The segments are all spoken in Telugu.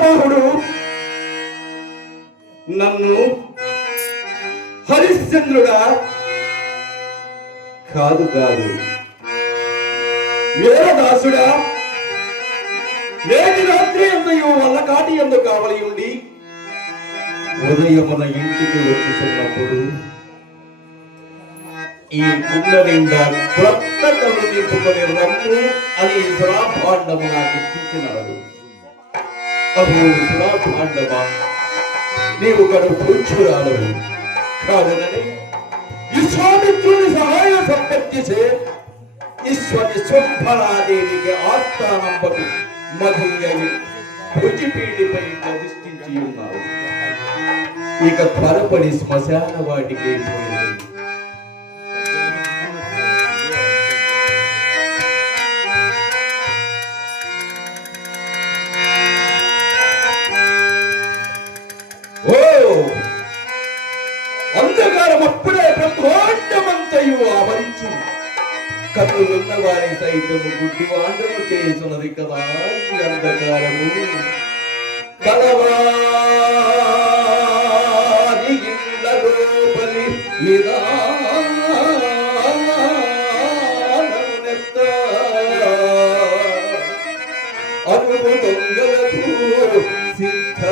పితామహుడు నన్ను హరిశ్చంద్రుడా కాదు కాదు వీరదాసుడా నేటి రాత్రి ఎందయో వల్ల కాటి ఎందు కావలి ఉండి ఉదయమున ఇంటికి వచ్చుతున్నప్పుడు ఈ గుండె నిండా క్రొత్త కళ్ళు నింపుకొని రమ్ము అని సురాభాండము నాకు ఇప్పించినాడు. అహో సురాభాండమా, నీవు గడు పూజ్యురాలవు కాదనని విశ్వామిత్రుని సహాయ సంపత్తిచే ఈశ్వరి శుంభలాదేవికి ఆస్థానంబకు మధుయ్యని భుజిపీడిపై అధిష్ఠించి ఉన్నావు. ఇక త్వరపడి శ్మశాన వాటికి పోయింది. అంధకారం అప్పుడే బ్రహ్మాండమంతయు ఆవరించి కన్నులున్న వారి సైతము గుడ్డి వాండము చేస్తున్నది కదా ఈ అంధకారము. కలవారి ఇళ్ళ లోపలి అనువు దొంగలకు సిద్ధ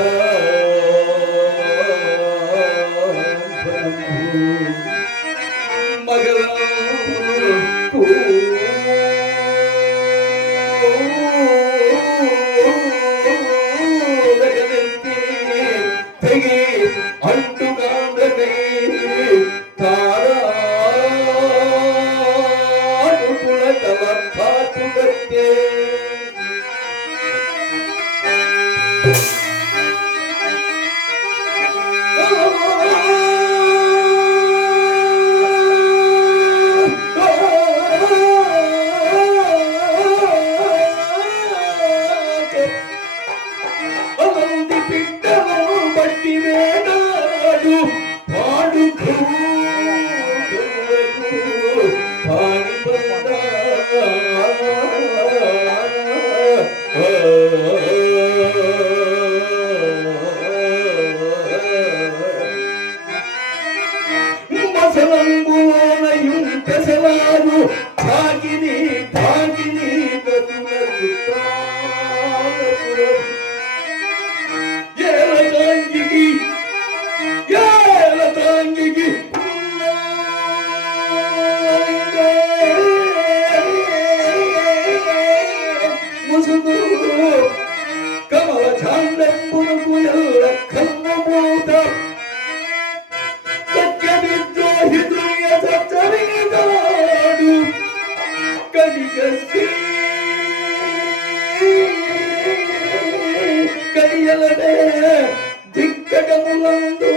దిక్కటములందు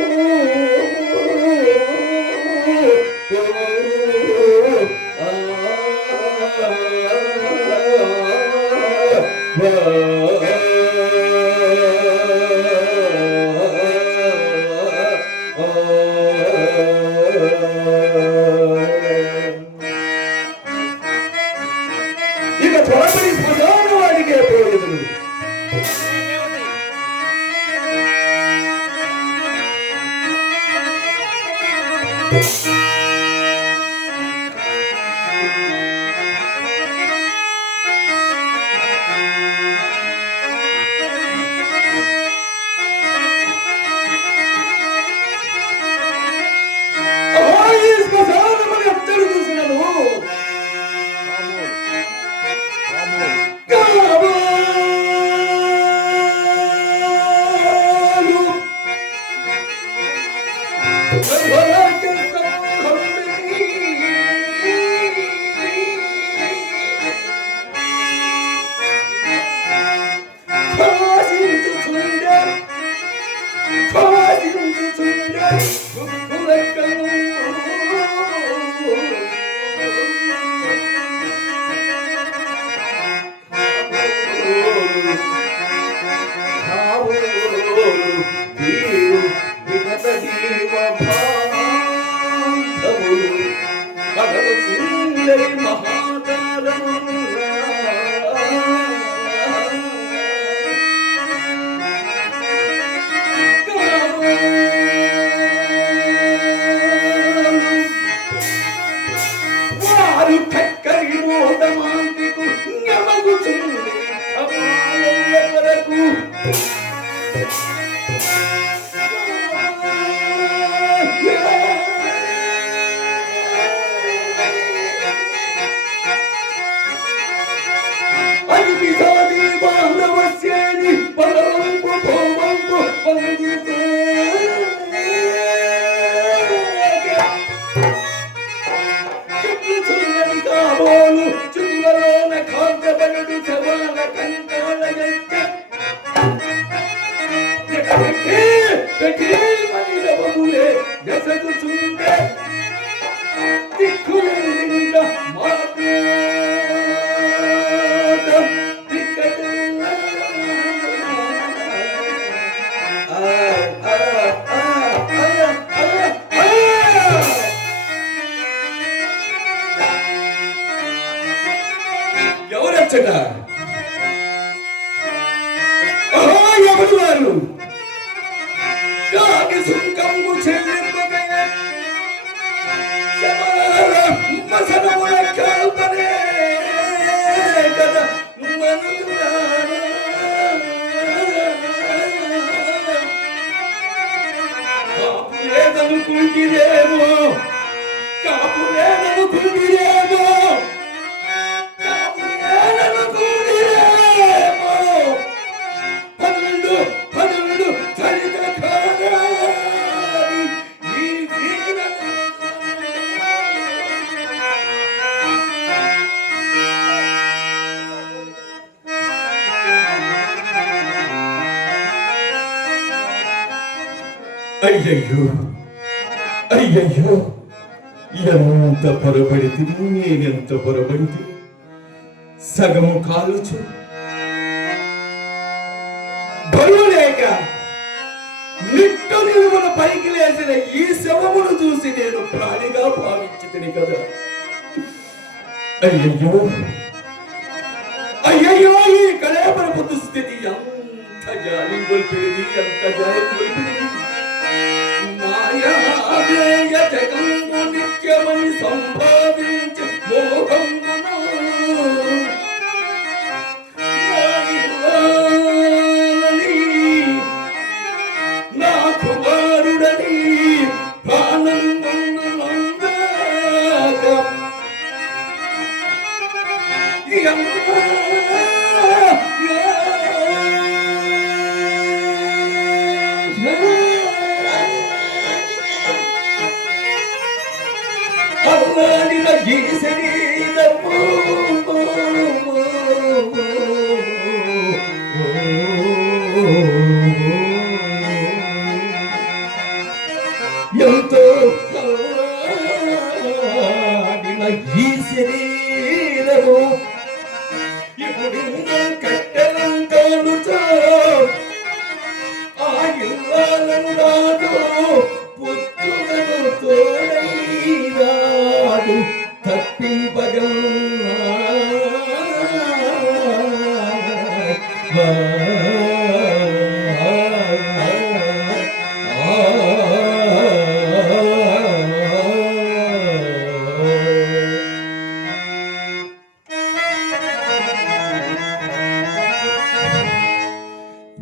ఇక త్వరపడి శ్మశాన వాడికే పోయేది. ఆగి సుంకము చెల్లింపగా మసనముల కల్పనే కదా కాపులేదనుకుంటిరేమో కాపులేదనుకుంటిరేమో కాపులేదనుకుంటిరేమో పనులు పనులు చరిత కారాలి ఈ జీవన అయ్యయ్యో అయ్యయ్యో ఎంత పొరబడితే నేనెంత పొరబడితే సగము కాలుచు బరువు లేక నిట్టు నిలువన పైకి లేచిన ఈ శవమును చూసి నేను ప్రాణిగా భావించితిని కదా. అయ్యయ్యో అయ్యయ్యో ఈ కళేపరపు దుస్థితి ఎంత జాలి గొల్పిడిది ఎంత జాలి గొల్పిడిది. మాయాదేయ జగంబు నిత్యమని సంభావించి మోహమును నా కుమారుడని ప్రాణం అల్లాడిన ఈ శరీరము ఎంతో అల్లాడిన ఈ శరీరము ఇప్పుడు కట్టెలంటానుచో ఆ ఇల్లాలను రాదు పుత్రులను తోడైనాడు తప్పింపగా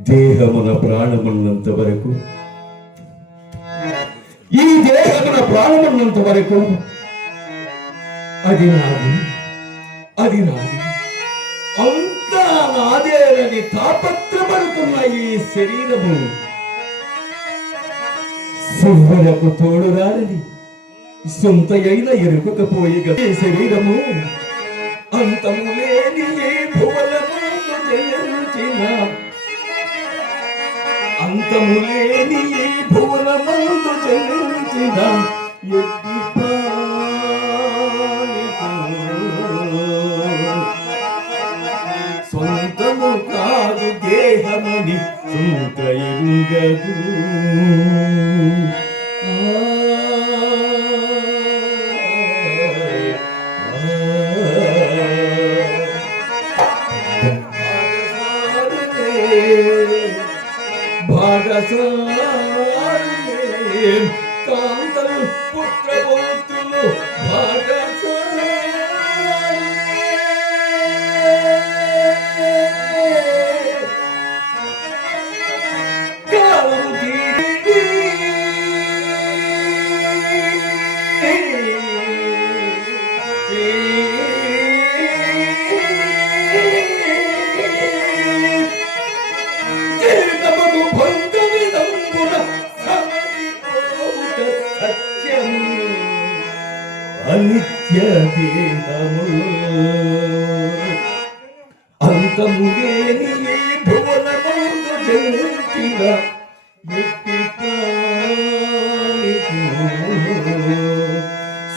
దేహమున ప్రాణమున్నంత వరకు ఈ దేహమున ప్రాణమున్నంత వరకు అది నాది అది నాది అంతా నాదేనని తాపత్రపడుతున్న ఈ శరీరము సువ్వలకు తోడు రాలని సొంత అయిన ఎరుకకపోయి ఈ శరీరము అంతము లేని ఏ భువనము జయించిన అంతము లేని ఈ భువనమందు జయించిన ఎట్టి సొంతము కాదు దేహమని సూత్రయుగదు. కాంతలు పుత్రపౌత్రులు కాలము తీరి అనిత్య దేహము అంతము లేని ఈ భువనమందు జయించిన ఎట్టి ప్రాణికు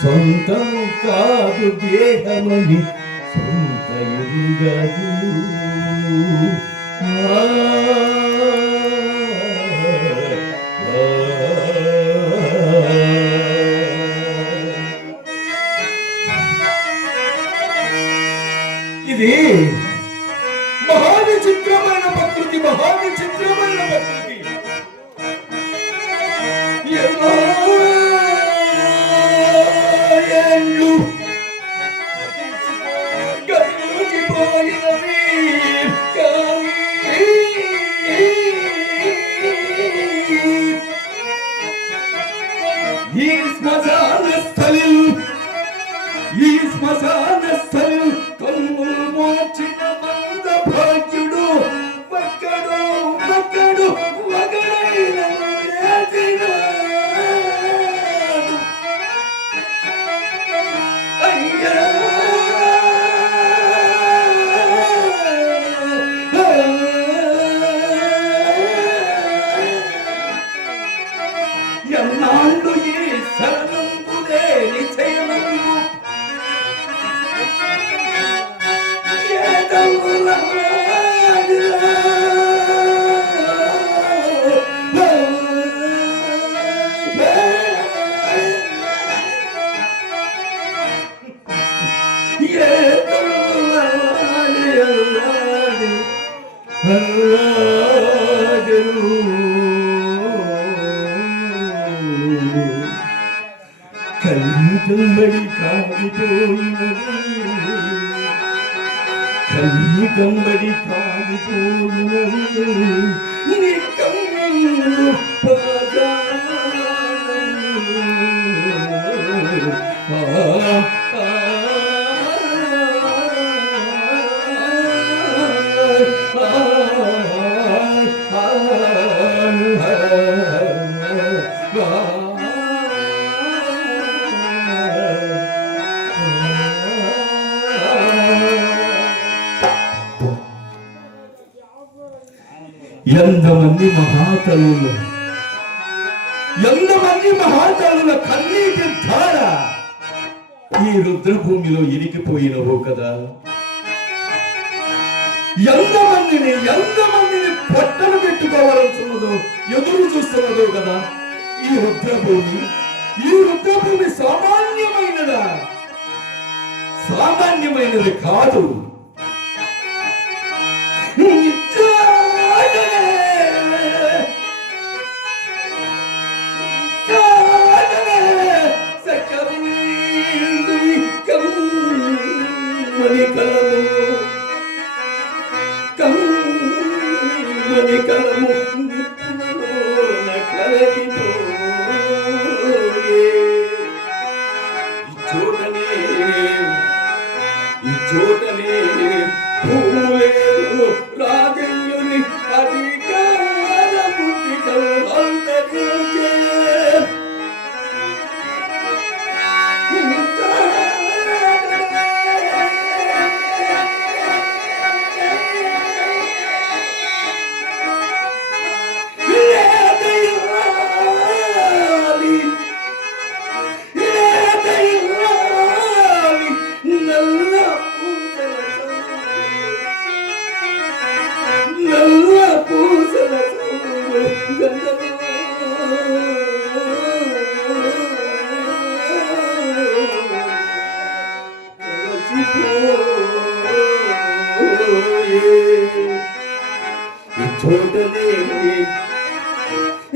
సొంతము కాదు దేహమని సొంత ఎరుగదు. ఇది మహావిచిత్రమైన ప్రకృతి మహావిచిత్రమైన ప్రకృతి. కమ్మడి కాగిపోయినవి కన్ని కమ్మడి కాగిపోయినవి నీ కన్నులు ఎంతమంది మహాతలుల కన్నీటి ధార ఈ రుద్రభూమిలో ఇరికిపోయినవో కదా. ఎంతమందిని పొట్టలు పెట్టుకోవాలనుకున్నదో ఎదురు చూస్తున్నదో కదా ఈ రుద్రభూమి. సామాన్యమైనది కాదు. ఈ చోటనే పూలేరు రాజయ్యుని అధికార బుద్ధికలు అంతరించే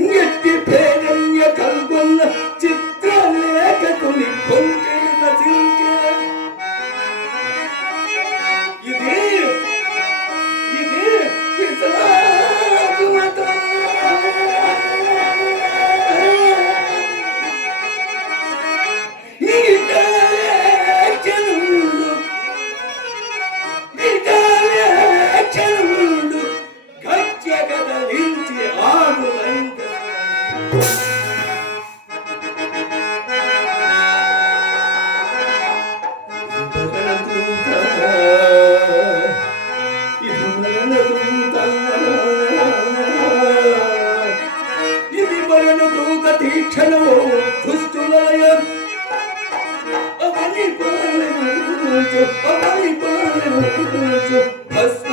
గట్టి పేరయ్య కల్గొన్న చిత్రలేఖకుని కొంచెలు నచించే ఇది తీక్షణో దుష్టులయ అవని పాలెంచు భస్మ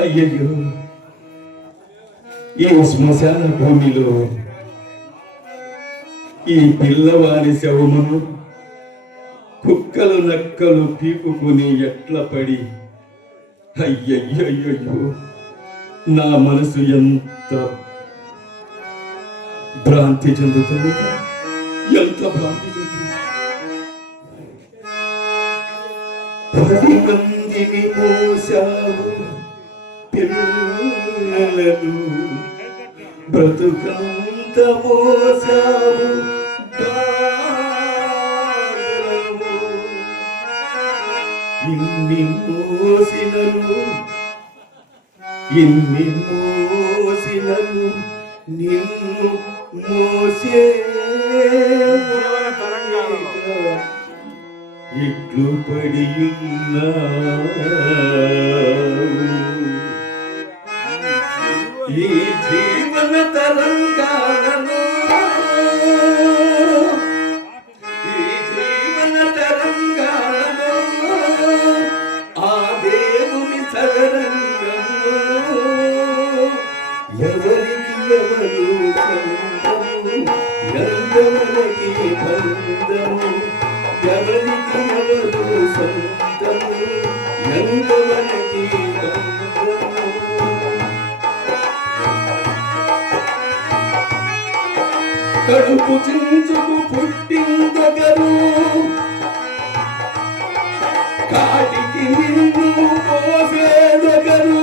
అయ్యయ్యో ఈ శ్మశాన భూమిలో ఈ పిల్లవాని శవమును కుక్కలు నక్కలు పీకుకుని ఎట్ల పడి అయ్యయ్యో నా మనసు ఎంత భ్రాంతి చెందుతుంది, ఎంత భ్రాంతి చెందుతుంది. 10 మందిని మోసావు పిల్లలను, బ్రతుకంత మోసావు బాలము. ఇన్ని మోసినను నిన్ను మోసే ఇట్లు పడియున్నా ఈ జీవన తరంగాలలో ఆ దేవుని సగరంగము ఎవరికి ఎవరు సంతము, ఎంతవరకి బంధము, ఎవరికి ఎవరు సంతము, ఎంతవరకి బంధము. కడుపు చించుకు పుట్టిందొకరు, కాటికి నిన్ను పోసేదొకరు,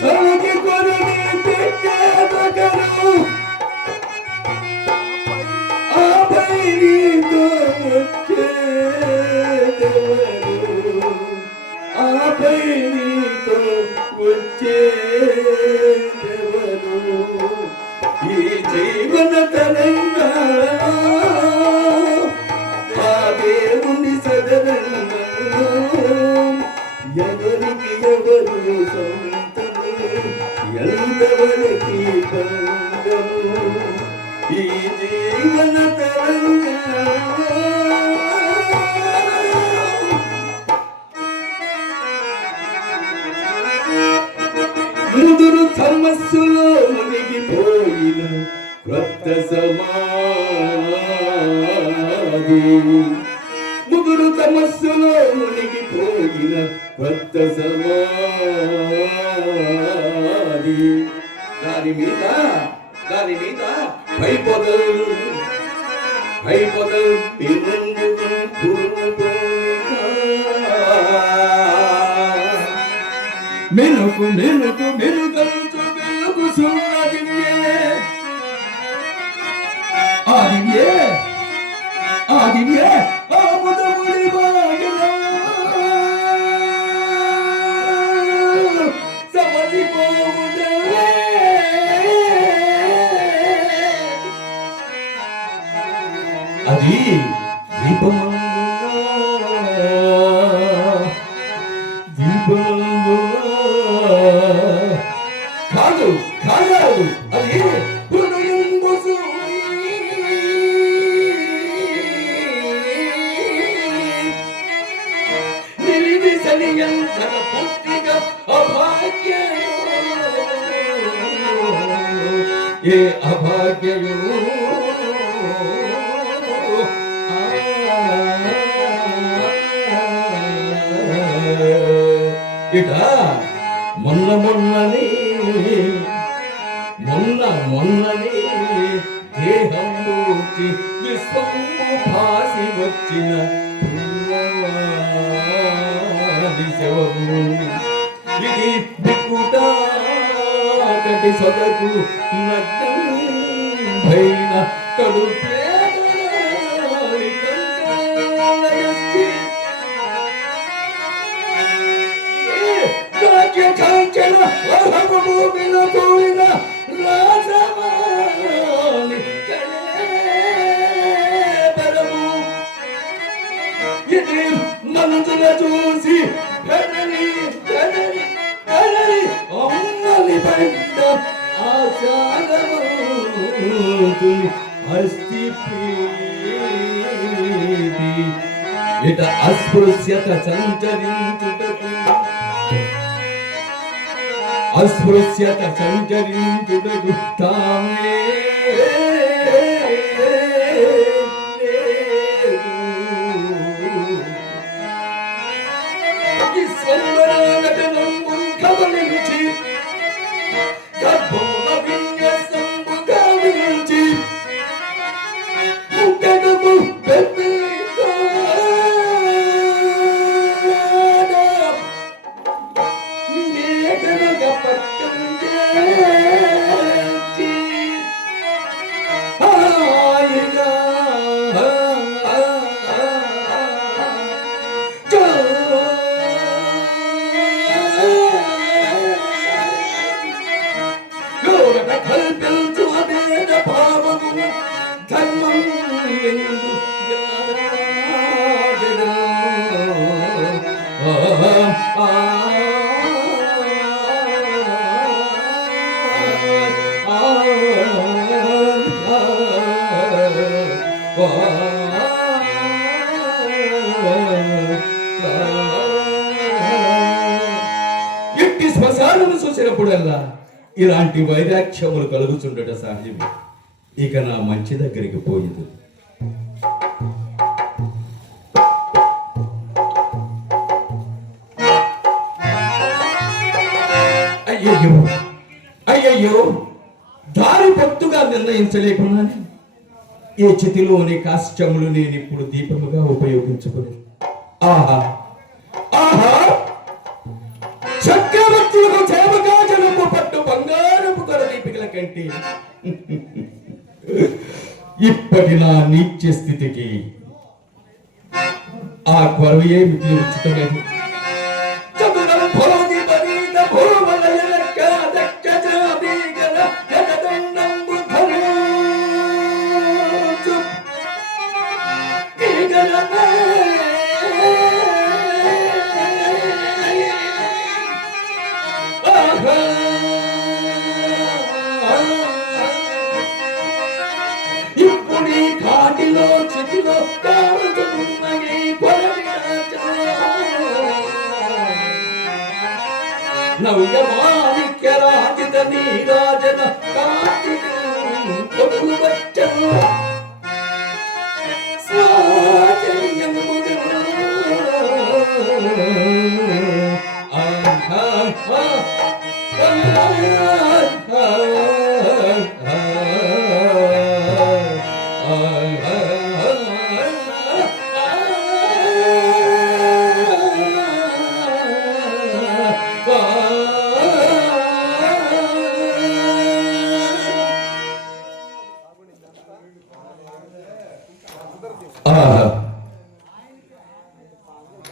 తనకి కొరిని పెట్టేదొకరు, ఆపై నీతో వచ్చేదెవరు, ఆపై నీతో వచ్చేదెవరు. ఈ జీవన తెలంగాణ ఆ దేవుని సగరంగము ఎవరికి ఎవరు సొంతము, ఎంతవరకి బంధము. ఈ జీవన తెలంగాణ ముదురు తమస్సులో మునిగిపోయిన క్రొత్త సమాధి, ముదురు తమస్సులో మునిగిపోయిన క్రొత్త సమాధి. దాని మీద పై పొదలు మెనుకు మెనుకు మెనుగంచు వెలుగుసున్నదివ్యే, ఆదివ్యే ఆముదముడి బాగిన సమసిపోవుదలే. అది దీపమందు కాదు అది హృదయం కోసం నిలివిసని ఎంత పుట్టిగా అభాగ్యయో, ఏ అభాగ్యయో ఇట మొన్ననే దేహం మూర్తి విశ్వము భాసి వచ్చిన శవము. ఇది బిక్కుటాకటి సొదకు నగ్నం భైన కడు కాంచన భూమిలో పోయిన రాజమాని కళేబరము. ఇది మనుషుల చూసి కదలి అమ్మలి పడ్డ ఆచారవంతుని అస్థి ఇట అస్పృశ్యత సంచరించుటకు తామే ఎట్టి శ్మశానము చూసినప్పుడల్లా ఇలాంటి వైరాక్షములు కలుగుచుండట సాహిబ్. ఇక నా మంచి దగ్గరికి పోయింది. అయ్యయ్యో అయ్యయ్యో, దారి పొత్తుగా నిర్ణయించలేకున్నాను. ఈ చితిలోని కాశ్చములు నేను ఇప్పుడు దీపముగా ఉపయోగించుకుని, ఆహా ఆహా, చక్రవర్తులకు చేమకాజనము పట్టు బంగారపు కొర దీపికల కంటే ఇప్పటి నా నీత్య స్థితికి ఆ కొరవే మిగిలి ఉచితమైనది. ఇప్పుడు కాటిలో చితిలో నవ్యమాణిక్య రాజిత నీరాజన కార్తిక వచ్చను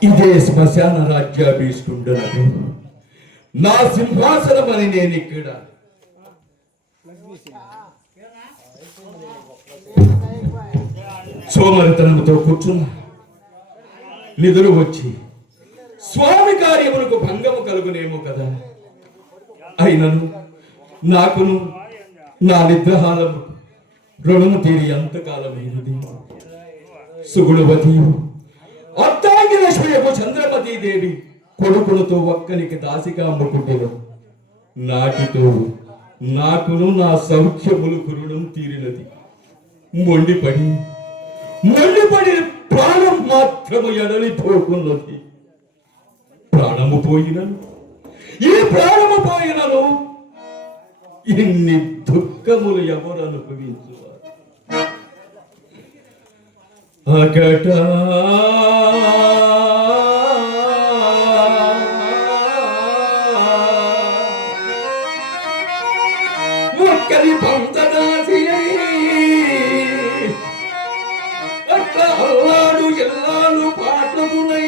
ఇదే శ్మశాన రాజ్యాభీష్టుండను. నా సింహాసనం అని నేను ఇక్కడ సోమరితనంతో కూర్చున్నా. నిధులు వచ్చి స్వామి కార్యములకు భంగము కలుగునేమో కదా. అయినను నాకును నా నిద్రహాలము రుణము తీరి ఎంతకాలమైనది. సుగుణవతి అర్ధాంగిలక్ష్మియకు చంద్రమతీ దేవి కొడుకులతో ఒక్కనికి దాసిగా అమ్ముకుంటును. నాటితో నాకును నా సౌఖ్యములు రుణం తీరినది. మొండిపడి ప్రాణం మాత్రము ఎడలిపోకున్నది. ప్రాణము పోయినను ఈ ప్రాణము పోయినను ఇన్ని దుఃఖములు ఎవరు అనుభవించువారు? అకట ఒక్కరి పంచదాసి అట్లా అల్లాడు ఎల్లాడు పాటలునై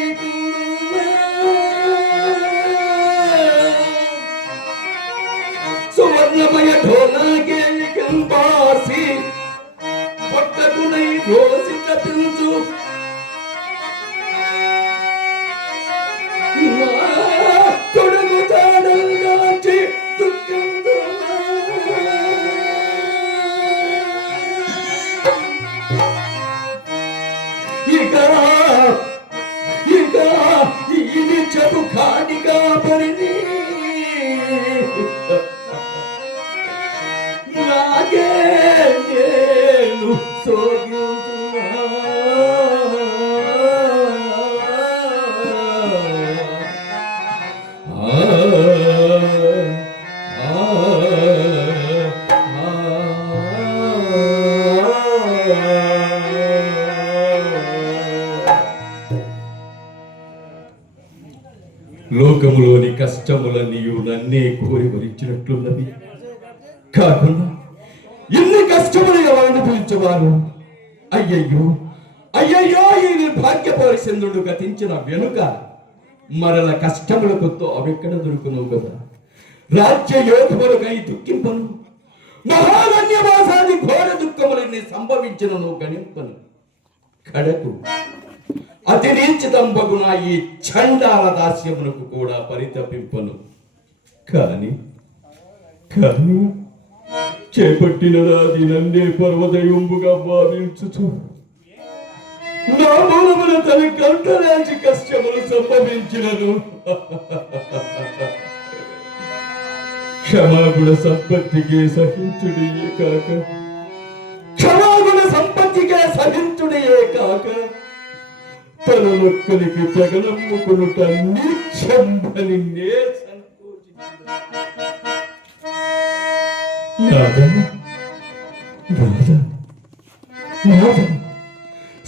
సువర్ణమయ ఢోలాగే కంపాసి పట్టకునై రోసిత పిలుచు కొడుకు తాడల్గాచి దుఃఖం ఇక ఇది చెప్పు కాటిగా పరిని నాకే కష్టములన్నీయు నన్నే కోరి భరించినట్లున్నది. కాకుండా ఇన్ని కష్టములు ఎవరిని పిలిచేవారు? అయ్యయ్యో అయ్యయ్యో, ఈ నిర్భాగ్య పరిచంద్రుడు గతించిన వెనుక మరల కష్టములకు అవిక్కడ దొరుకును కదా. రాజ్య యోధములకై దుఃఖింపను, మహారణ్యవాసాది ఘోర దుఃఖములన్నీ సంభవించినను గణింపను. కడకు అతి నీచితంబగున ఈ చండాల దాస్యమునకు కూడా పరితపింపను. కానీ కానీ చేపట్టిన రాది నన్నే పర్వదయుంబుగా భావించుచు నా మూలమున తన కంటరాజి కష్టములు సంభవించినను క్షమాగుణ సంపత్తికే సహించుడియే కాక క్షమాగుణ సంపత్తికే సహించుడియే కాక తనలొక్కరికి తెగనమ్ముకునుట నీచంబని నే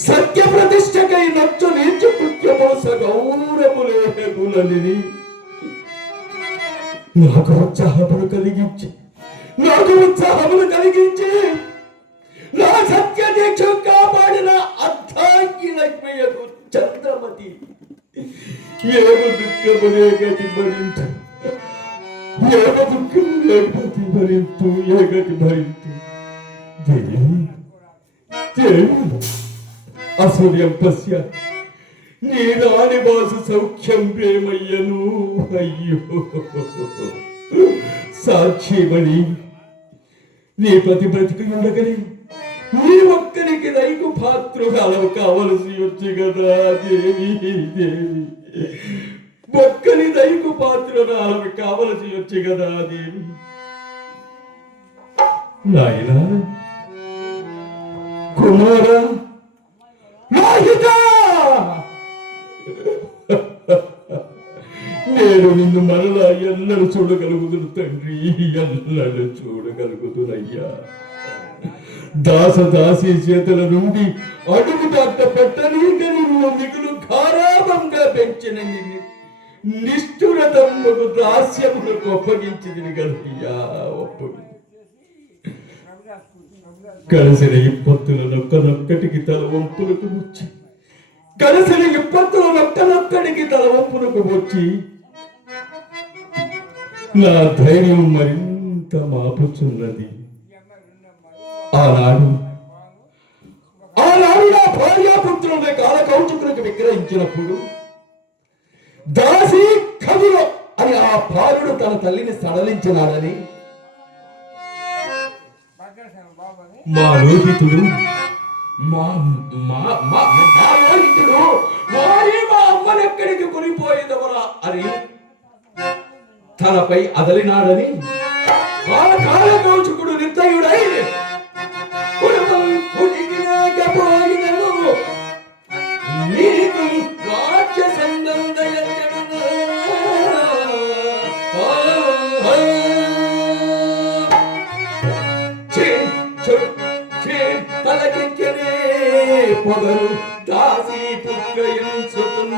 సత్య ప్రతిష్టకై నచ్చు నీచు కృత్యమోస గౌరములేగులని నాకు ఉత్సాహములు కలిగించి నా సత్య దీక్ష కాపాడిన అర్ధాంగిలైపోయకు చంద్రమతి ఏమి దుఃఖము లేగటి భరించు, ఏమి దుఃఖం లేకపోతే భరించు, ఏగటి భరించు. అసూర్యం పశ్య నీ రాణి వాసు సౌఖ్యం ప్రేమయ్యను. అయ్యో సాక్షిమణి, నీ ప్రతి బ్రతికి ఉండగలి నీ ఒక్కరికి రైకు పాత్రుగాలవు కావలసి వచ్చి కదా దేవి. దేవి ఒక్కరి రైకు పాత్రురాలవి కావలసి వచ్చి కదా దేవి. నాయన కుమార నేను నిన్ను మరలా ఎన్నడూ చూడగలుగుతును తండ్రి, ఎన్నడూ చూడగలుగుతున్నయ్యా. దాసదాసి చేతుల నుండి అడుగు దాట పెట్టనీక నిన్ను మిగులు గారాభంగా పెంచిన నిష్ఠురతమ్మకు దాస్యములకు అప్పగించింది కదయ్యా. కలిసిన ఇప్పత్తుల నొక్కనొక్కటికి తల వంపులకు వచ్చి కలిసిన ఇప్పత్తుల నొక్కనొక్కడికి తల వంపులకు వచ్చి నా ధైర్యం మరింత మాపుచున్నది. ఆనాడు నా భార్యాపుత్రుల కాలకౌచుకులకు విగ్రహించినప్పుడు దాసి కవిలో అని ఆ బాలుడు తన తల్లిని సడలించినాడని మా లోహితుడు మా అమ్మనెక్కడికి కొనిపోయేదవరా అని తనపై అదలినాడని ఆ కాలకౌచుకుడు నిర్దయుడై తలకెక్కనే పొగరు దాసి పుత్రయంసుతున్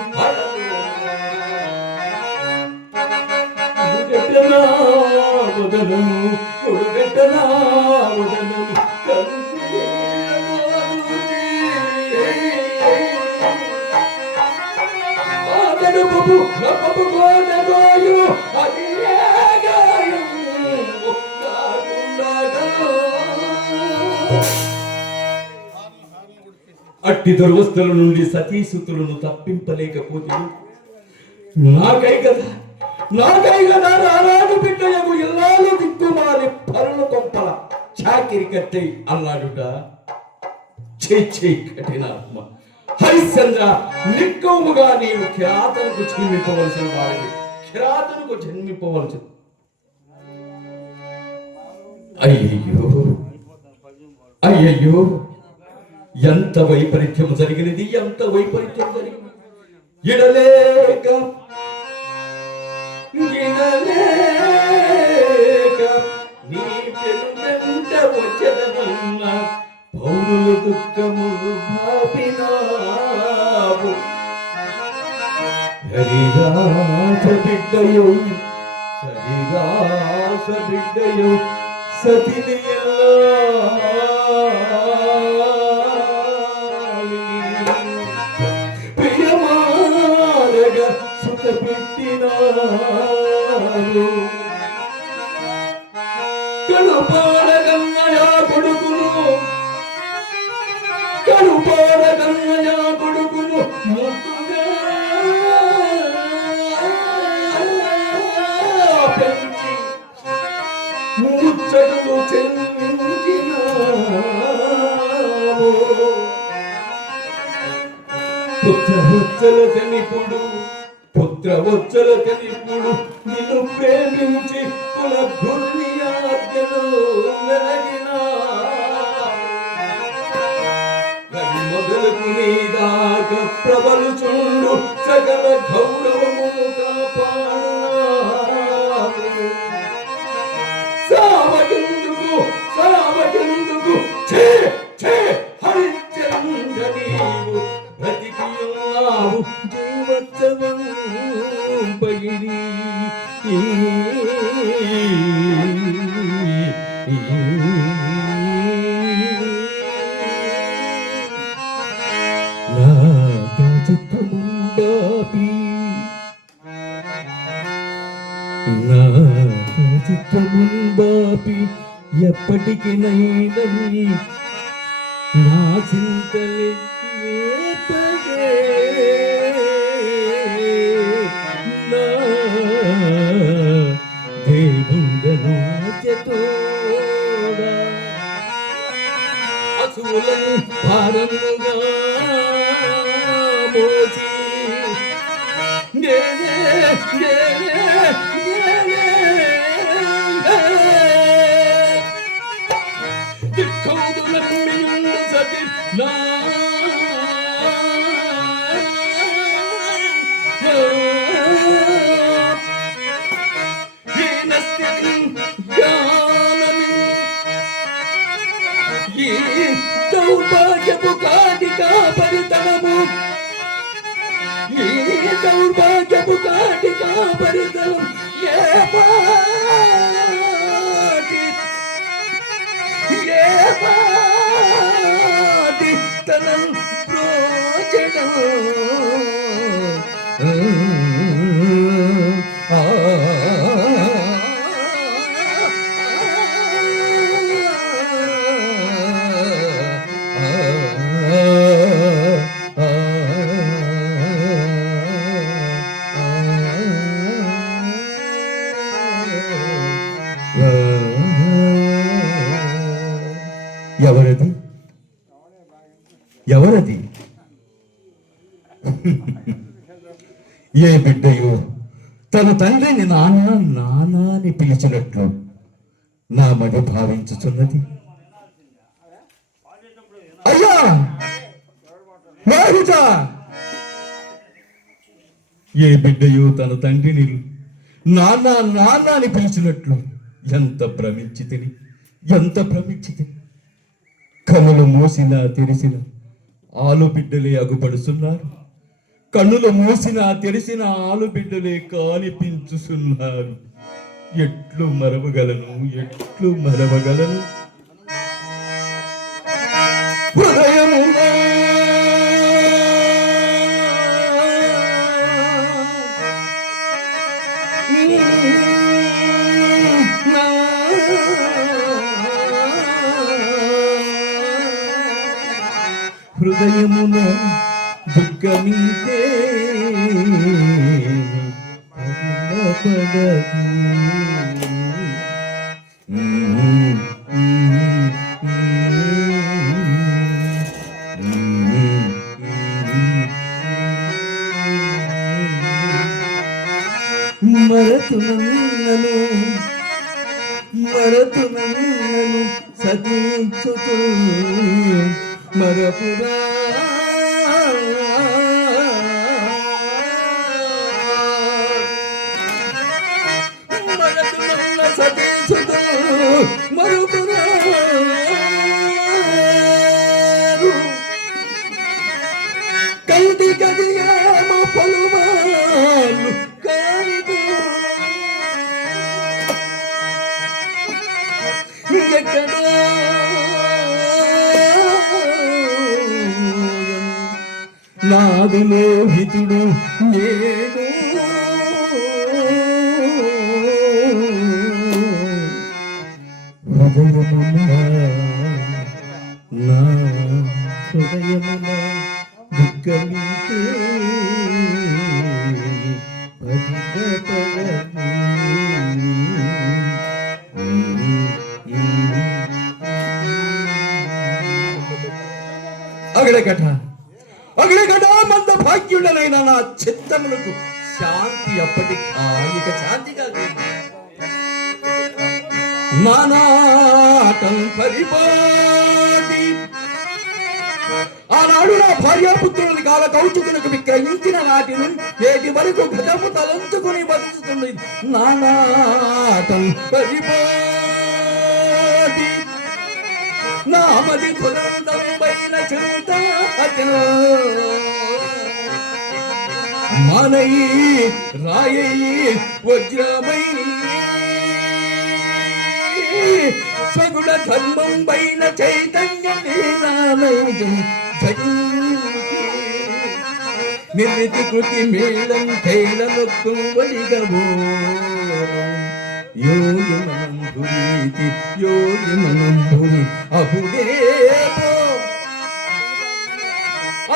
అట్టి దుర్వస్తుల నుండి సతీసుతులను తప్పింపలేకపోతే నాకై కదా రారాడు బిడ్డయకు ఇల్లాలు దిక్కుమాలి పరుల కొంపల చాకిరి కట్టై అల్లాడుట చేయి కఠినాత్మ. హరిశ్చంద్ర, నిక్కముగా నీవు ఖ్యాతనకు జన్మింపవలసిన వాడివి, ఖ్యాతనకు జన్మింపవలసిన. అయ్యయ్యో ఎంత వైపరీత్యం జరిగినది, ఎంత వైపరీత్యం జరిగింది. ఇడలేక నీ పెరుగంట వచ్చదనన్న పౌరుల దుఃఖములు భాపినావు. హరిరాజ బిడ్డయో నిరాశ బిడ్డయు సతినియల్ల ప్రియమారగా సుత పెట్టినారు కడుపారగన్నయా కొడుకును కడుపారగన్నయా కొడుకును ముద్దుగా పెంచి ముచ్చటలు చెందినాము పుత్రవత్సల కనిపుడు పుత్రవత్సల కనిపుడు నిన్ను ప్రేమించి కుల గురుని ఆజ్ఞలు మెలగినా రవి మొదలుకు నీ దాకా ప్రబలుచుండు సకల గౌరవము కాపాడు సావకెందుకు ఛే ఛే హరిచంద్ర నీవు బ్రతికి ఉన్నావు జీవోత్సవం పగిడి నా చిత్తముండాపి నా చిత్తముండాపి ఎప్పటికినైనని నా చింతలే ఏపగే నా దేవుండను చెతోడా అసువులను భారముగా మోచి దౌర్భాగ్యపు కాటికా పరితనము ఈ దౌర్భాగ్యపు కాటికా పరితనం ఏ పాటి తనం ప్రోచనం ఎవరది ఎవరది ఏ బిడ్డయో తన తండ్రిని నాన్న నాన్న అని పిలిచినట్లు నా మడి భావించుచున్నది. అయ్యా ఏ బిడ్డయో తన తండ్రిని నాన్న నాన్న అని పిలిచినట్లు ఎంత భ్రమించితిని ఎంత భ్రమించితిని. కనులు మూసినా తెరిసిన ఆలుబిడ్డలే అగుపడుతున్నారు, కన్నులు మూసినా తెరిసిన ఆలుబిడ్డలే కానిపించుతున్నారు. ఎట్లు మరవగలను ఎట్లు మరవగలను. హృదయము హృదయమున దుఃఖమితే పడదు. మరతునను సతీచుతూ మరపురా మరతునన్న సతీచుతూ మరపురా కల్ది గదియేమో పలుమాలు కాదు నాదు లోహితుడు నేడు నా హృదయమున దుఃఖమితే అగడగట మంద భాగ్యుడనైన నా చిత్తములకు శాంతి అప్పటికి ఇక శాంతి కాదు. నానాటం పరిపాటి ఆనాడు నా భార్యాపుత్రుని కాల కౌచుకునకు విక్రయించిన నాటి నుండి నేటి వరకు గజము తలంచుకుని బతుకుతుంది. నానాటం పరిపాటి నామది తులంబైన చింత మానయి రాయయి వజ్రమై స్వగుణ ధర్మం పైన చైతన్య నిర్మితి కృతి మేళం తైలమొక్కం వడిగవో యోగి మనం భూతి యోగి మనం భూమి అప్పుడే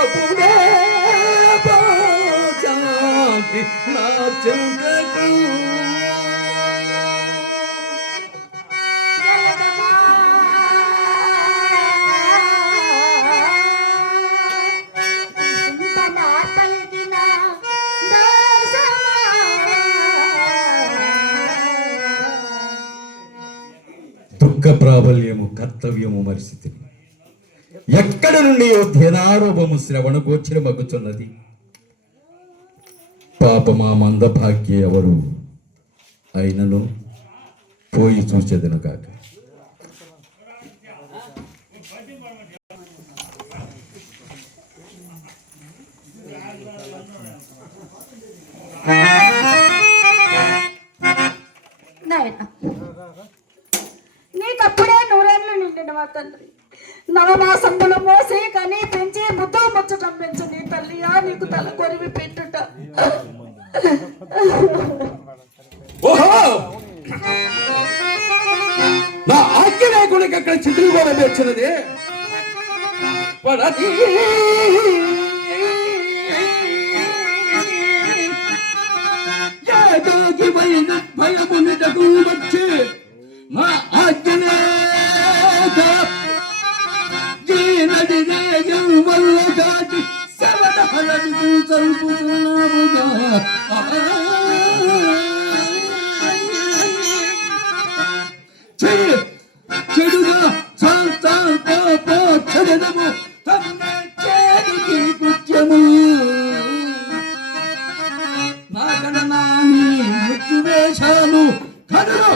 అప్పుడే శాంతి నా చింతకు దుఃఖ ప్రాబల్యము కర్తవ్యము మరిస్థితిని ఎక్కడ నుండి ధ్యానారోపము శ్రవణ గోచరమగుచున్నది. పాపమా మందభాగ్య ఎవరు అయినను పోయి చూసేదను కాక. నీకప్పుడే నూరేళ్ళు నిండిన మా తండ్రి నవమాసంలో మోసి కని పెంచి ముద్దు ముచ్చటం పెంచు నీ తల్లియా నీకు తల కొరివి పెట్టుట. నా ఆజ్ఞ లేకుండా అక్కడ చిత్రులు కూడా తెచ్చినది. భయమునిటకు వచ్చే నా ఆజ్ఞ వల్ల దాటి శవదహలను చల్పుతున్నాముగా చెడుగా చెడము చేతికి కృత్యము నా గణనాని మృత్యు వేషాలు కడులు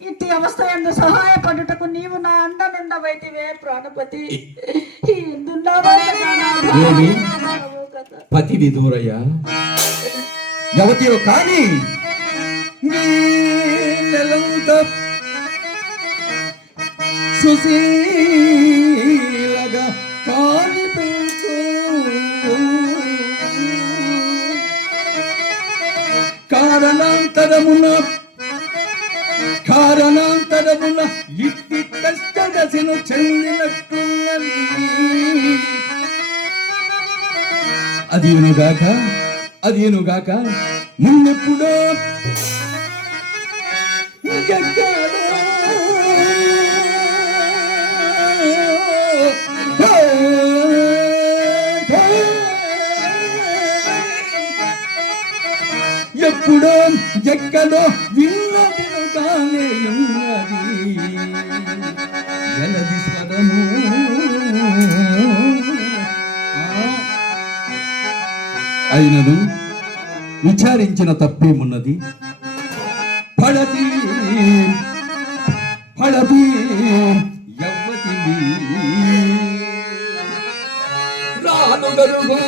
ఇట్టి అవస్థ ఎందు సహాయపడుటకు నీవు నా అండనుండవైతివే ప్రాణపతి. పతి విదూరయ్యా యవతియో కానీ సుశీలగా కాని పెంచు కారణాంతరమున ఇట్టి కష్టదశను చెందినట్టున్నది. అదేనుగాక మున్నెప్పుడో ఎప్పుడో ఎక్కడో విన్నదిగానే ఉన్నది జలది స్వరము. అయినను విచారించిన తప్పేమున్నది. పడతి యవ్వతి రాను గరుగు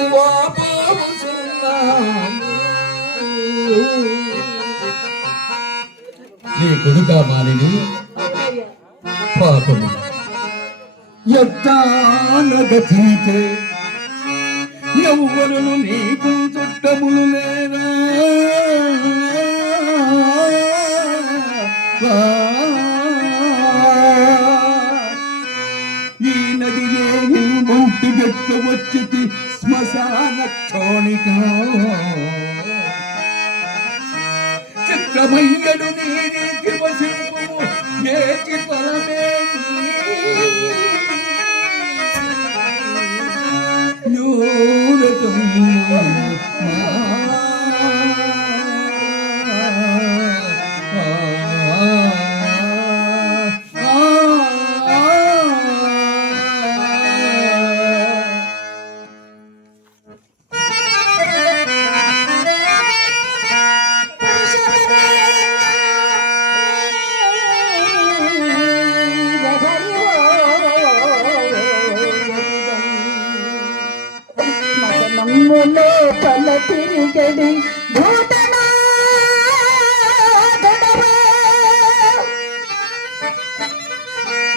నీ కొడుక మాలిని అవునయ్యా. పాపము ఎత్తానగతీతే ఎవ్వరును నీకు చుట్టములు లేరా ఈ నదివే మూటి గట్ల వచ్చి శ్మశాన క్షోణిక చిత్రమయ్యడు నీరికి వసింపు ఏటి ఫలమే మగనమ్ములో పల తిరిగడి భూతనా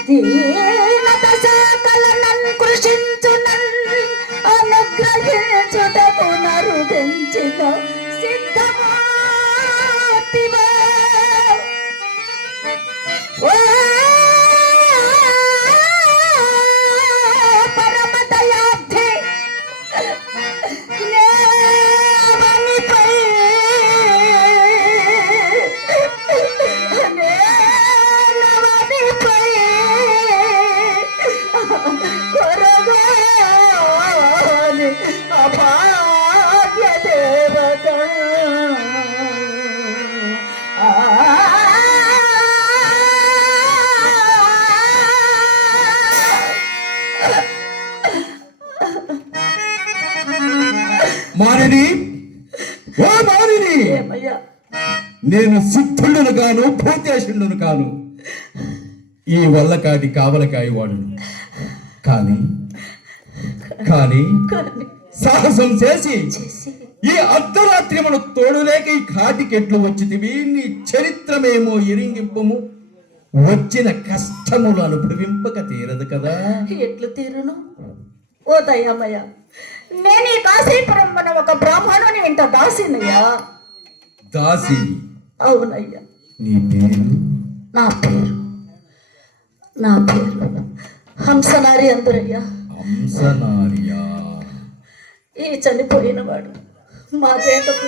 దీనత సకలనన్ కృషించునన్ అనుగ్రహించుటకు నరుదించిన సిద్ధమూర్తివా ఓ పరమ దయాబ్ధి నేవనిపై నేనవనిపై కొరగాలి అభాగ్య దేవత మారిని ఓ మారిని ఏమయ్యా నేను సిద్ధుండును కాను భూతేశుండును కాను ఈ వల్లకాటి కావలకాయ వాడును కానీ కానీ కానీ సాహసం చేసి చేసి ఈ అర్ధరాత్రి మన తోడులేక ఈ కాటికెట్లు వచ్చితివి నీ చరిత్రమేమో ఎరింగింపము వచ్చిన కష్టములు అనుభవింపక తీరదు కదా ఎట్లు తీరును ఓ దయామయ్య నేను ఈ కాశీపురం మన ఒక బ్రాహ్మణుని ఇంట దాసినయ్యా దాసి అవునయ్యా నీ పేరు నా పేరు హంసనారి అందరయ్యా హంసనార్యా ఈ చనిపోయిన వాడు మా దేవకు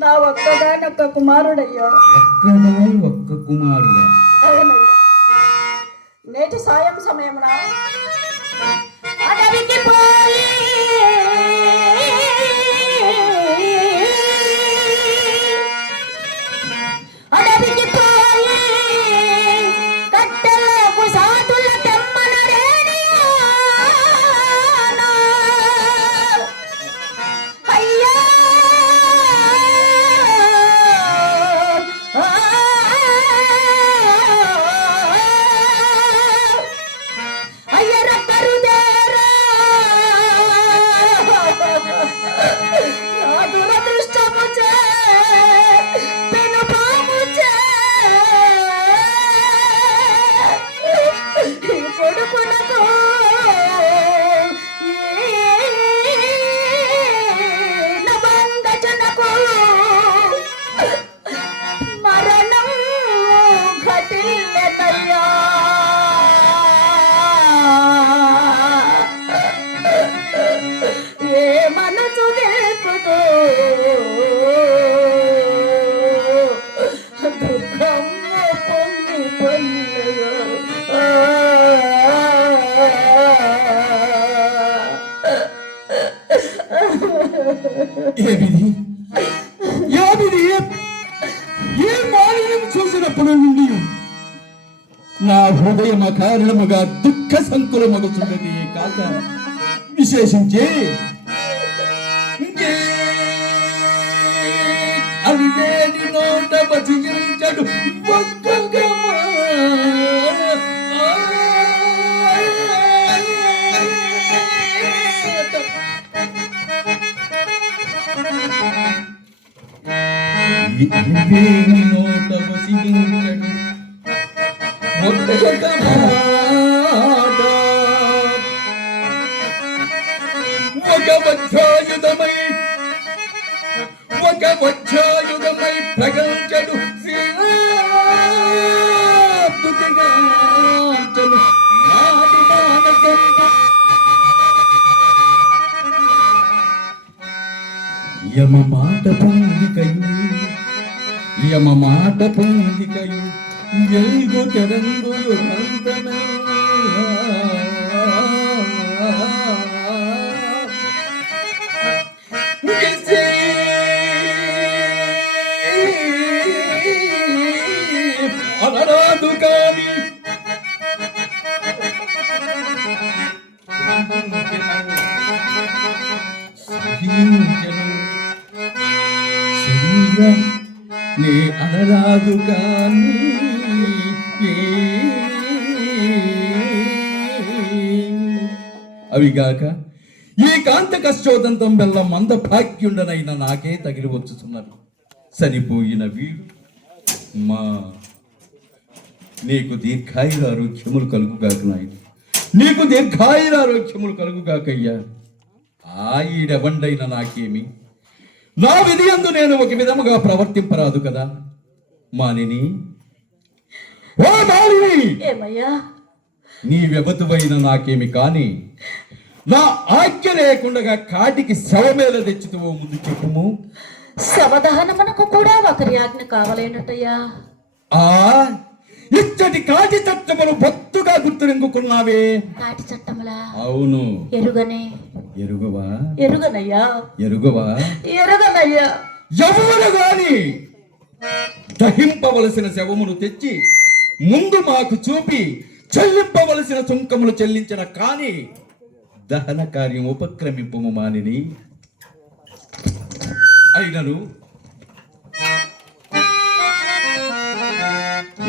నా ఒక్కగానొక్క కుమారుడయ్యా ఒక్క కుమారుడా అవునయ్యా నేటి సాయం సమయమున అడవికి పోయి అడవికి పోయి కట్టెలకు సాతుల తెమ్మన రేణియానా అయ్యా అయ్యర కరుదేరా నా దురదృష్టము చే పెను పాము చే ఈ కొడుకునకు నవంగజనకు మరణం ఘటిల్లెనయ్యా ఏ మనసు తెలుపుతో దుఃఖము పొంగి పొందగా ఏమిది ఏమిది ఏ మాలిన్యం చూసినప్పుడు నుండి నా హృదయం అకారణముగా దుఃఖ సంకులమగుతున్నది కాక విశేషించి అలివేని నోట బతికించడు ఒక్కొక్కమా. ఈ అలివేని నోట విసిగించడు ఒక్క మాట ఒక వజ్రాయుధమై ప్రగల్చడు శ్రీరాముడిగాంచను నాటి మానసంబు యమ మాట పొందికయు ఎల్గు తెరంగులు నందన అనరాదు కాని నే అనరాదు కాని అవిగాక ఈ కాంత కష్టోదంతం బెల్లం మంద భాగ్యుండనైన నాకే తగిలి వచ్చుతున్నారు సరిపోయిన వీడు మా నీకు దీర్ఘాయురారోగ్యములు కలుగుగాక నాయన నీకు దీర్ఘాయురారోగ్యములు కలుగుగాకయ్యా ఈడెవండైన నాకేమి నా విధి అందు నేను ఒక విధముగా ప్రవర్తింపరాదు కదా మానిని ఓ మానిని ఏమయ్యా నీ వ్యవతువైన నాకేమి కాని నా ఆజ్ఞ లేకుండా కాటికి శవమేల తెచ్చుతావో ముందు చెప్పుము శవదహనమునకు కూడా ఒకరి ఆజ్ఞ కావాలేనటయ్యా ఇచ్చటి కాటి చట్టములు బొత్తుగా గుర్తురెంగుకున్నావే కాటి చట్టములా అవును ఎరుగనయ్యా ఎరుగనయ్యా ఎవరు గాని దహింపవలసిన శవమును తెచ్చి ముందు మాకు చూపి చెల్లింపవలసిన సుంకములు చెల్లించిన కాని దహన కార్యం ఉపక్రమింపము మానిని అయినను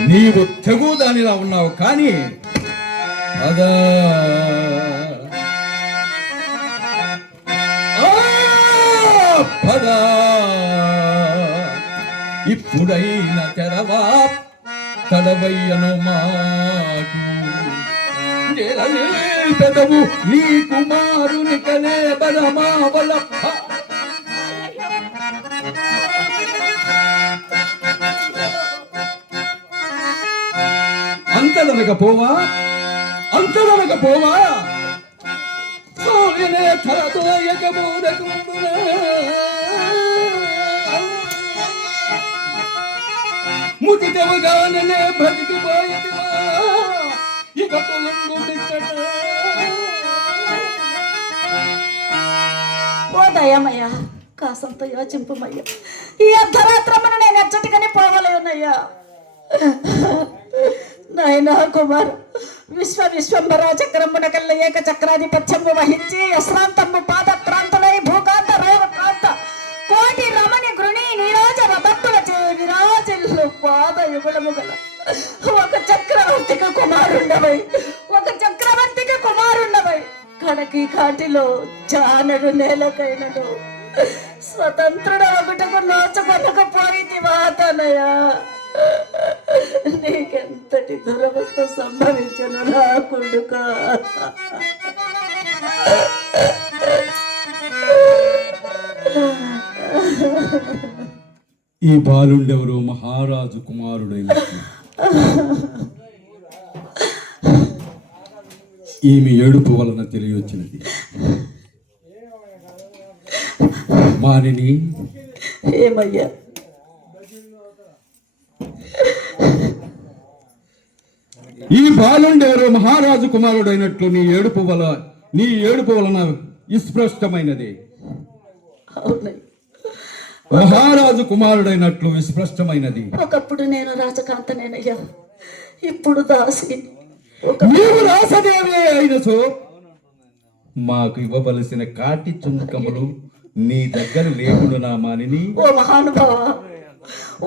నీవు తెగు దానిలా ఉన్నావు కానీ అదా పదా ఇప్పుడైన తెరవా తడవయ్యను మాకు పెదవు నీ కుమారుని కలే బలమా బలప్ప అంతదనకపోవా సూర్యనే తలతోయకబోదకుండునా ముదితవగాననే బ్రతికిపోయేదివా ఇక తొలంగుడిచ్చట ఓ దయమయ్యా కాసంత యోచింపమయ్యా ఈ అర్ధరాత్రమున నేను ఎచ్చటికని పోవలేనయ్యా నాయనా కుమార్ విశ్వంబర చక్రమున కల్ల ఏక చక్రాధిపత్యము వహించి యశ్రాంతము పాదక్రాంతులై భూకాంత రేవకాంత కోటి రమణి గృణి నీరాజ రథత్తుల చే విరాజిల్లు పాద యుగళము గల ఒక చక్రవర్తికి కుమారుండవై కడకి కాటిలో జానడు నేలకైనడు స్వతంత్రుడ ఒకటకు నోచుకొనకపోయితివా తనయా నీకెంతటి దురవస్థ సంభవించను నా కొడుక ఈ బాలుండెవరో మహారాజు కుమారుడైన ఈమె ఏడుపు వలన తెలియొచ్చినది మానిని ఏమయ్యా ఈ బాలుండెవరో మహారాజు కుమారుడైనట్లు నీ ఏడుపు వలన విస్పష్టమైనది మహారాజు కుమారుడైనట్లు విస్పష్టమైనది ఒకప్పుడు నేను రాజకాంతనేనయ్యా ఇప్పుడు దాసి నీవు రాసదేవే అయినచో మాకు ఇవ్వవలసిన కాటి చుంకములు నీ దగ్గర లేకుండా మానిని ఓ మహానుభావ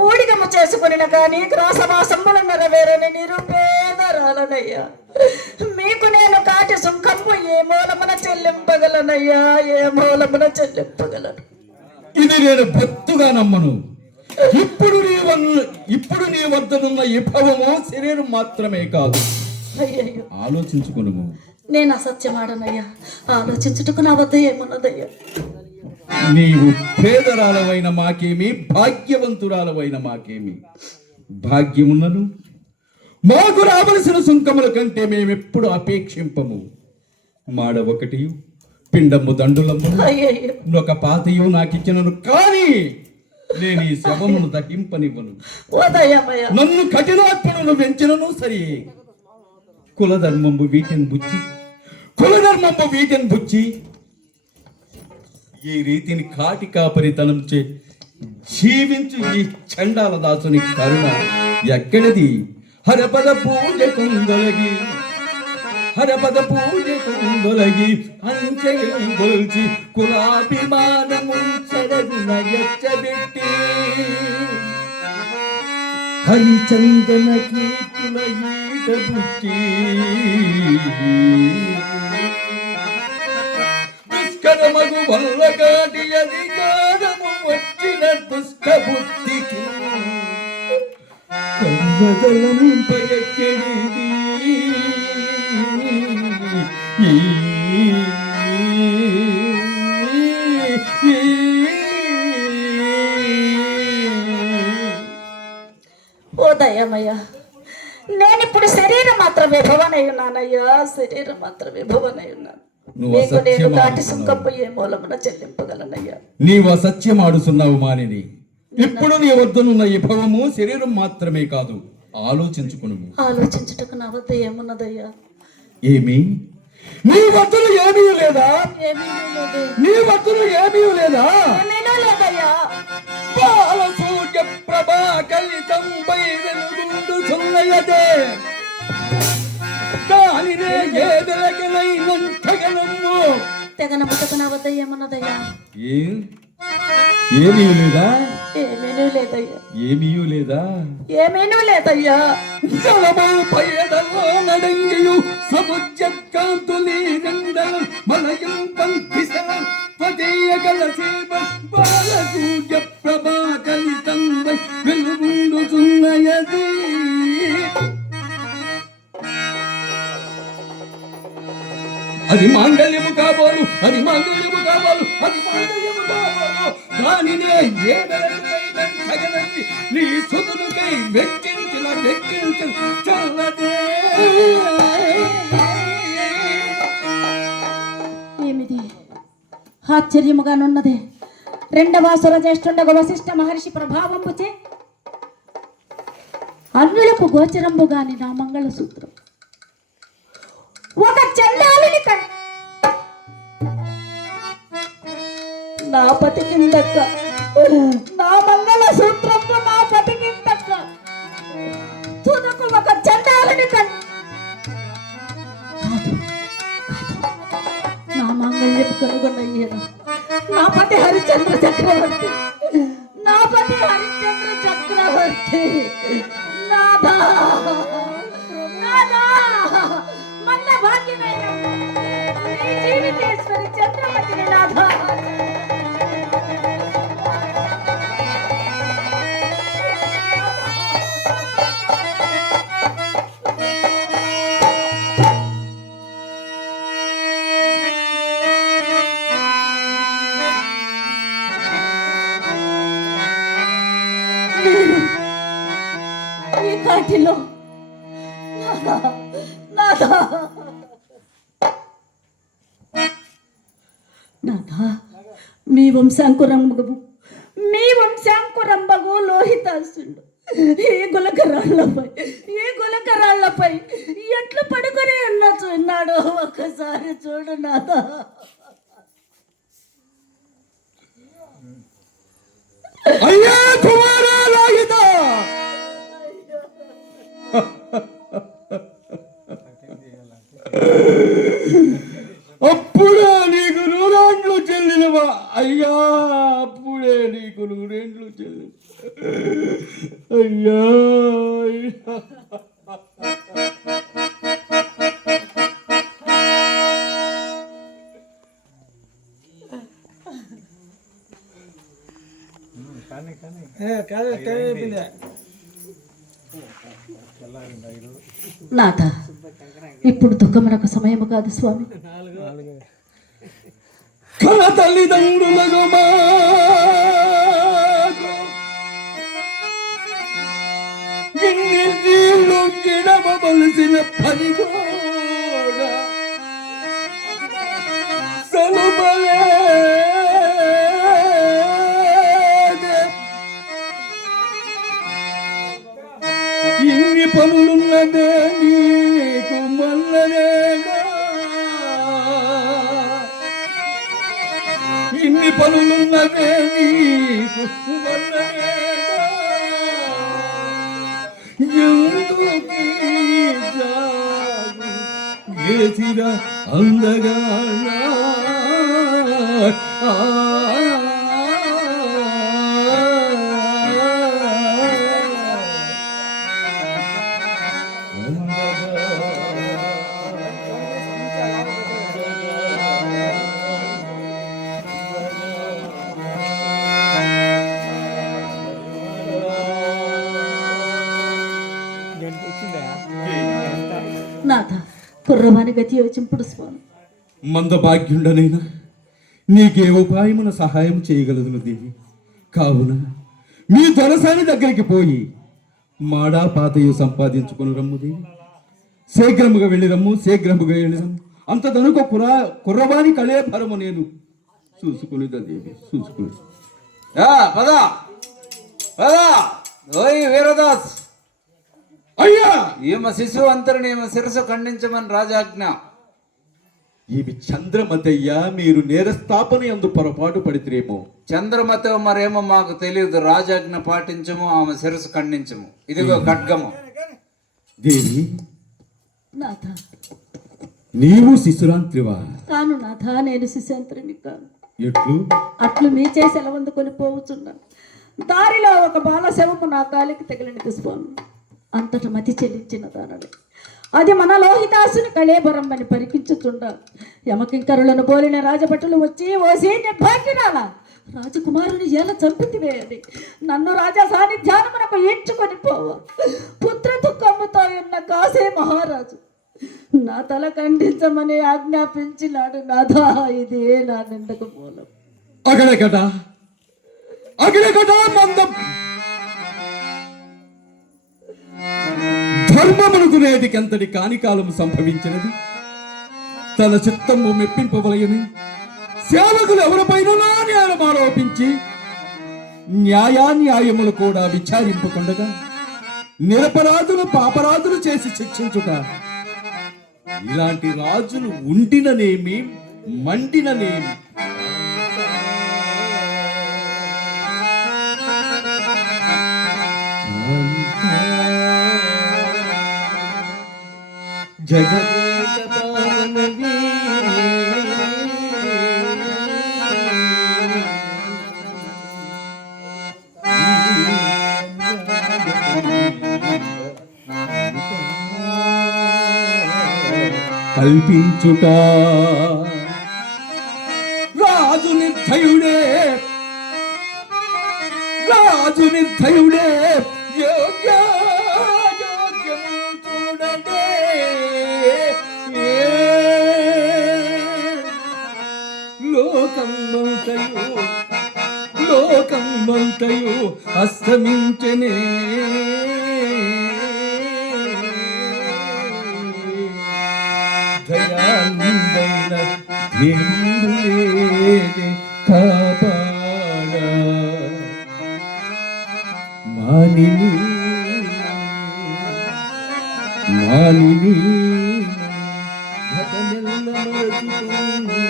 ఊడిగమ్మ చేసుకుని కానీ గ్రాసవాసములు నెరవేరని నిరుపేదరాలనయ్యా మీకు నేను కాటి సుంకము ఏ మూలమున చెల్లింపగలను ఇది నేను భక్తుగా నమ్మను. ఇప్పుడు నీ వద్దనున్న ఈ భవము శరీరం మాత్రమే కాదు. అయ్యయ్యో, ఆలోచించుకును. నేను అసత్యమాడనయ్యా. ఆలోచించుటకు నా వద్ద ఏమున్నదయ్యా? నీవు పేదరాలవైన మాకేమి, భాగ్యవంతురాలవైన మాకేమి. భాగ్యమున్నను మాకు రావలసిన సుంకముల కంటే మేమెప్పుడు అపేక్షింపము. మాడ ఒకటి, పిండము దండులము, అయ్యయ్యో, ఒక పాతయు నాకిచ్చినను, కానీ నేను ఈ శవమును దహింపనివ్వను. ఓదయ్యమయ్యా, నన్ను కఠినాత్మను వెంచినను సరి. కులధర్మము వీటిని బుచ్చి ఈ రీతిని కాటి కాపరితనం చే జీవించు ఈ చండాల దాసుని కరుణ ఎక్కడిది? హరపద పూజ కుందొలగి అంచెగొల్చి కులాభిమానము చెరగున ఎచ్చబెట్టి హరిచందన కీర్తుల ఈట బుట్టి దుష్కరమగు వల్ల కాటి అధికారము వచ్చిన దుష్ట బుద్ధికి కన్నదలంపయకెడిది. ఓ దయ్యమయ్యా, నేనిప్పుడు శరీరం మాత్రమే భవనై ఉన్నానయ్యా. శరీరం మాత్రమే భవనై ఉన్నాను. నీకు నేను కాటి సుంకపు ఏ మూలమున చెల్లింపగలనయ్యా? నీవు అసత్యమాడుతున్నావు మానిని. ఇప్పుడు నీ వద్దనున్న ఈ భవము శరీరం మాత్రమే కాదు. ఆలోచించుకును. ఆలోచించుటకు నా వద్ద ఏమున్నదయ్యా? ఏమి? నీ వద్దను ఏమీ లేదా? నీ వద్దను ఏమీ లేదా? లేదయ్యా. బాల సూర్య ప్రభా కలితంపై వెలుగుండుచున్నయదే, దానినే ఏదలకనైనంతగనము. తెగనముటకు నా వద్ద ఏమున్నదయ్యా? ఏమీ లేదా? ఏమీనూ లేదయ్యా. ఏమీయూ లేదా? ఏమీనూ లేదయ్యా. జలము పయదలో నడంగియు సముద్రకాంతులి నిందలం మలయం పంపిసలం పదేయ కలసేవ బాల సూర్య ప్రభా కలితంపై వెలుగుండుచున్నయది. అది మాంగళ్యము కాబోలు, అది మాంగళ్యము కాబోలు, అది మాంగళ్యము కాబోలు. దానినే ఏదైనా నీ సుతులకై వెక్కించిన చల్లదే. ఏమిది ఆశ్చర్యముగానున్నదే. రెండవ జ్యేష్ఠుండగ వశిష్ఠ మహర్షి ప్రభావంబుచే అన్నులకు గోచరంబు గాని నా మంగళసూత్రం ఒక చండాలిని నా పతికిందక్క, నా మంగళసూత్రంతో నా పతికిందక్క తుదకు ఒక చండాలిని నా మాంగళ్యపు కనుగొనయ్యాను. నా పతి హరిశ్చంద్ర చక్రవర్తి, నా పతి హరిశ్చంద్ర చక్రవర్తి. నాదా నాదా మన్న భాగ్యమైన నీ జీవితేశ్వరి చంద్రవతిని నాదా. ఈ కాటిలో నాదా మీ వంశాంకురంబగు లోహితాసుడు ఈ గులకరాళ్లపై ఎట్లు పడుకొని ఉన్నాడు ఒక్కసారి చూడు నాదా. అయ్యా కుమారా లోహిత, అప్పుడే నీకు నూరేండ్లు చెల్లినవా? అయ్యా, అప్పుడే నీకు నూరేండ్లు చెల్లి. అయ్యా నాథ, ఇప్పుడు దుఃఖమునకు సమయము కాదు స్వామి. కళ తల్లిదండ్రులకు నీళ్ళు గిడవలసిన పని కూడా సలుబలే ఇన్ని పనులున్నదే నీకు మల్లనేనా, ఇన్ని పనులున్నదే నీకు మల్లనేనా, ఎందుకు గేసిన అందగానా నాథ, కుర్రవాని గతి యోచింపుడు స్వామి. మందభాగ్యుండనైనా నీకే ఉపాయమున సహాయం చేయగలదును దేవి. కావున మీ దొరసాని దగ్గరికి పోయి మాడా పాతయ్య సంపాదించుకుని రమ్ము దేవి. శీఘ్రముగా వెళ్ళి రమ్ము, శీఘ్రముగా వెళ్ళి రమ్ము. అంత దనుక కుర్రవాని కళే భరము నేను చూసుకునిదా దేవి, చూసుకుని. పదా పదా ఓయ్ వీరదాస్, అయ్యా, ఈమె శిశువు అంతరిని ఈమె శిరస్సు ఖండించమని రాజాజ్ఞ. ఇవి చంద్రమతయ్య, మీరు నేరస్థాపన యందు పొరపాటు పడితేమో. చంద్రమత మరేమో మాకు తెలియదు. రాజాజ్ఞ పాటించము, ఆమె శిరస్సు ఖండించము. ఇదిగో ఖడ్గము. దేవి, నాథ, నీవు శిశురాంత్రివా? కాను నాథ, నేను శిశంత్రుని కాను. ఎట్లు? అట్లు మీ చేసి ఎలవందుకొని పోవచ్చున్నాను. దారిలో ఒక బాల శవము నా కాలికి తగిలినది స్వామి. అంతట మతి చెల్లించిన దానని అది మన లోహితాసుని కళేబరమ్మని పరికించుచుండ యమకింకరులను పోలిన రాజభటులు వచ్చి ఓసే నిర్భాగ్యురాల, రాజకుమారుని ఎలా చంపితివే అని నన్ను రాజా సాన్నిధ్యానమునకు ఈడ్చుకొని పోవ. పుత్ర దుఃఖముతో ఉన్న కాసే మహారాజు నా తల ఖండించమని ఆజ్ఞాపించినాడు. నాథా, ఇదే నా నిందకు మూలం. అగడగడ మందం ధర్మమునుకునేటికి అంతటి కానికాలము సంభవించినది. తన చిత్తము మెప్పింపవలయని సేవకులు ఎవరిపైన న్యాయం ఆరోపించి న్యాయాన్యాయములు కూడా విచారింపకుండగా నిరపరాధులు పాపరాధులు చేసి శిక్షించుట, ఇలాంటి రాజులు ఉండిననేమి మండిననేమి. కల్పించుట రాజు నిర్ధయుడే, రాజు నిర్ధయుడే చూడదే లోకం మంతయు అస్తమించనే. దయాళుడైన దేవుడే కాపాడ మానిని ఘటనెల్ల మరచిపోయి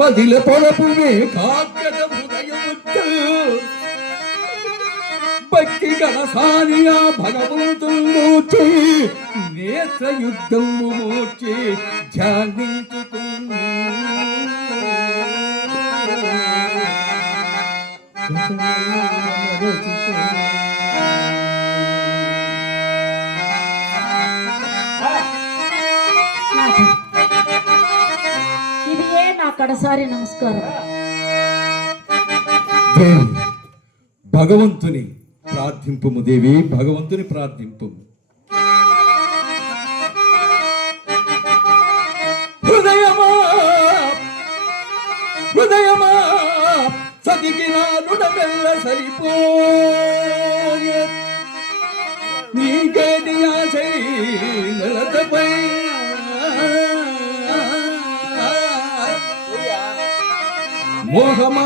పదిల పొడపువే కావ్యత హృదయముత్తు భక్తి కనసానియా భగవంతుడు నేత్ర యుద్ధము మోచి ధ్యానించుకున్నా. ఇది ఏ నా కడసారి నమస్కారం. దేవి భగవంతుని ప్రార్థింపుము, దేవి భగవంతుని ప్రార్థింపుము. హృదయమా హృదయమా సతికి నా రుణమెల్ల సరిపోయే నీకేటి ఆశై నలతపై మోహమా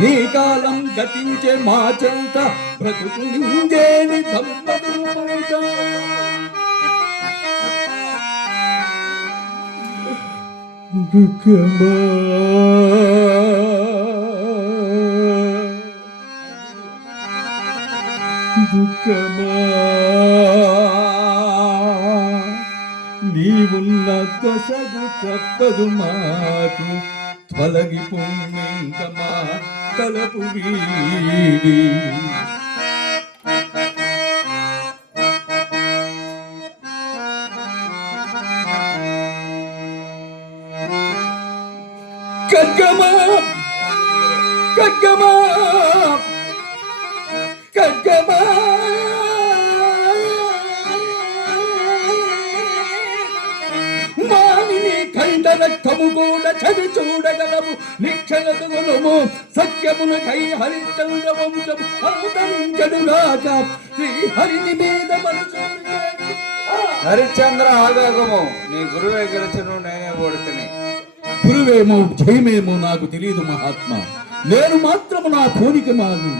నీ కాలం గతించే మా చెంత బ్రతుకు నింజేని దంపతులు దుఃఖమా దుఃఖమా నీవున్న దశగు తప్పదు మాకు తొలగి పొమ్మింకమా తలపు వీడి ఖడ్గమా ఖడ్గమా ఖడ్గమా మానిని కంఠ రక్తము కూడా చవి చూడగలము నిక్షణము సత్యమును కై హరిచంద్ర వంశము అంతరించడుగాక శ్రీ హరిని మీద మనసు హరిశ్చంద్ర ఆగాగము నీ గురువే గెలుచును నేనే ఓడితేనే. గురువేమో జయమేమో నాకు తెలియదు మహాత్మ, నేను మాత్రము నా పోలిక మాను.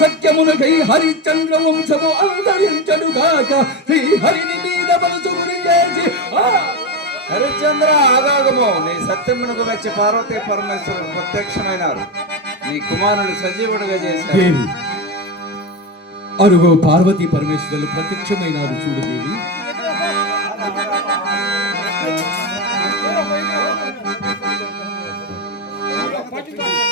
సత్యమునకై హరిచంద్ర వంశము అంతరించడుగాక శ్రీ హరిని మీద మనసు చేసి హరిశ్చంద్ర ఆగాగము నీ సత్యమునకు వచ్చి పార్వతీ పరమేశ్వరుడు ప్రత్యక్షమైనారు. నీ కుమారుడు సజీవుడిగా చేశారు. దేవి అరుగు పార్వతీ పరమేశ్వరులు ప్రత్యక్షమైనారు చూడు దేవి. Pode